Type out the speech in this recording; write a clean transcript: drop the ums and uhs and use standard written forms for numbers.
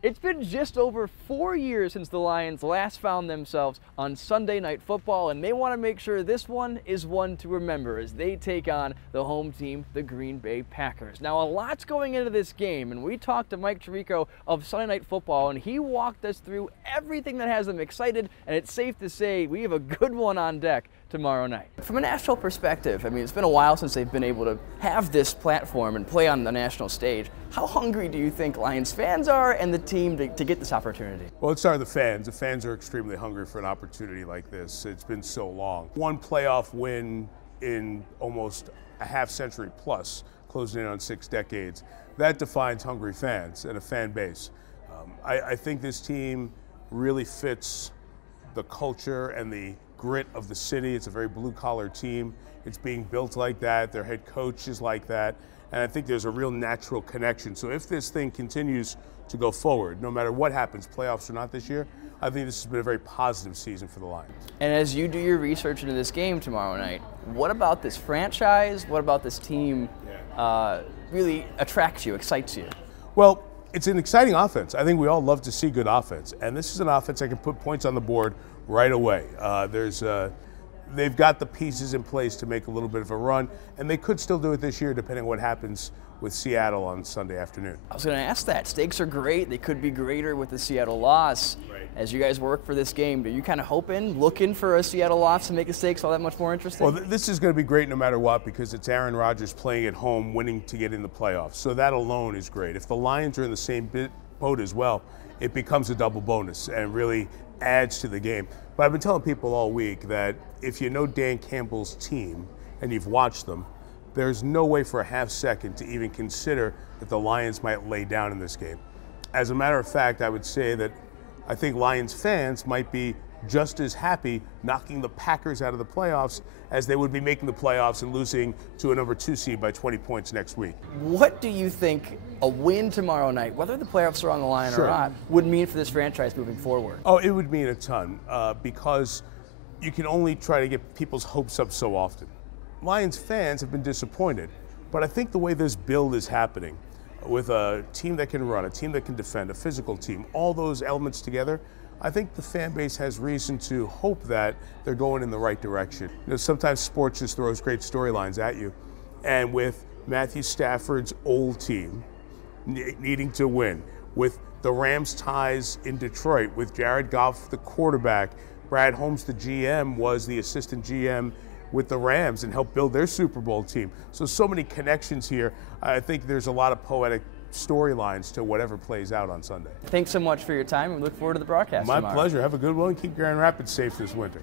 It's been just over 4 years since the Lions last found themselves on Sunday Night Football, and they want to make sure this one is one to remember as they take on the home team, the Green Bay Packers. Now, a lot's going into this game, and we talked to Mike Tirico of Sunday Night Football, and he walked us through everything that has them excited, and it's safe to say we have a good one on deck tomorrow night. From a national perspective, I mean, it's been a while since they've been able to have this platform and play on the national stage. How hungry do you think Lions fans are and the team to get this opportunity? Well, let's start with the fans. The fans are extremely hungry for an opportunity like this. It's been so long. One playoff win in almost a half century plus, closing in on 6 decades. That defines hungry fans and a fan base. I think this team really fits the culture and the grit of the city. It's a very blue-collar team. It's being built like that. Their head coach is like that. And I think there's a real natural connection. So if this thing continues to go forward, no matter what happens, playoffs or not this year, I think this has been a very positive season for the Lions. And as you do your research into this game tomorrow night, what about this franchise, what about this team really attracts you, excites you? Well, it's an exciting offense. I think we all love to see good offense. And this is an offense that can put points on the board right away. They've got the pieces in place to make a little bit of a run, and they could still do it this year depending on what happens with Seattle on Sunday afternoon. I was going to ask that. Stakes are great. They could be greater with the Seattle loss. Right. As you guys work for this game, are you kind of hoping, looking for a Seattle loss to make the stakes all that much more interesting? Well, this is going to be great no matter what because it's Aaron Rodgers playing at home, winning to get in the playoffs. So that alone is great. If the Lions are in the same boat as well, it becomes a double bonus and really adds to the game. But I've been telling people all week that if you know Dan Campbell's team and you've watched them, there's no way for a half second to even consider that the Lions might lay down in this game. As a matter of fact, I would say that I think Lions fans might be just as happy knocking the Packers out of the playoffs as they would be making the playoffs and losing to a number 2 seed by 20 points next week. What do you think a win tomorrow night, whether the playoffs are on the line or not, would mean for this franchise moving forward? Oh, it would mean a ton because you can only try to get people's hopes up so often. Lions fans have been disappointed, but I think the way this build is happening with a team that can run, a team that can defend, a physical team, all those elements together, I think the fan base has reason to hope that they're going in the right direction. You know, sometimes sports just throws great storylines at you, and with Matthew Stafford's old team needing to win, with the Rams' ties in Detroit, with Jared Goff the quarterback, Brad Holmes the GM was the assistant GM with the Rams and helped build their Super Bowl team. So many connections here. I think there's a lot of poetic storylines to whatever plays out on Sunday. Thanks so much for your time, and we look forward to the broadcast tomorrow. My pleasure. Have a good one. Keep Grand Rapids safe this winter.